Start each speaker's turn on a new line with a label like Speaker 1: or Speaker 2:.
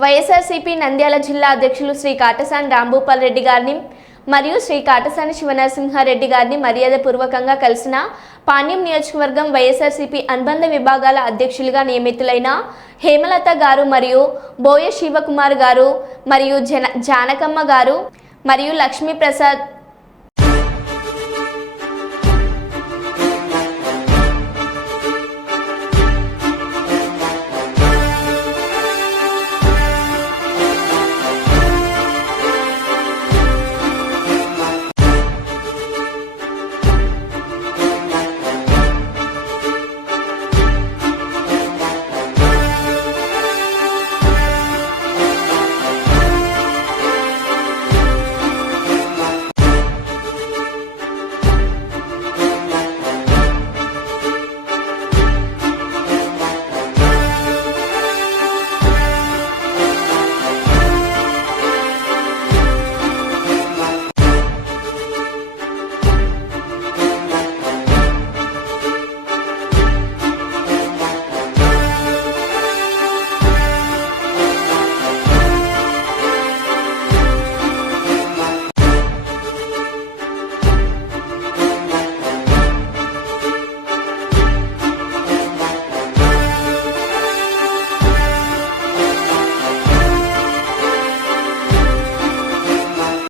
Speaker 1: వైఎస్ఆర్సీపీ నంద్యాల జిల్లా అధ్యక్షులు శ్రీ కాటసాని రాంభూపాల్ రెడ్డి గారిని మరియు శ్రీ కాటసాని శివనరసింహారెడ్డి గారిని మర్యాదపూర్వకంగా కలిసిన పాణ్యం నియోజకవర్గం వైఎస్ఆర్సీపీ అనుబంధ విభాగాల అధ్యక్షులుగా నియమితులైన హేమలత గారు మరియు బోయ శివకుమార్ గారు మరియు జన జానకమ్మ గారు మరియు లక్ష్మీప్రసాద్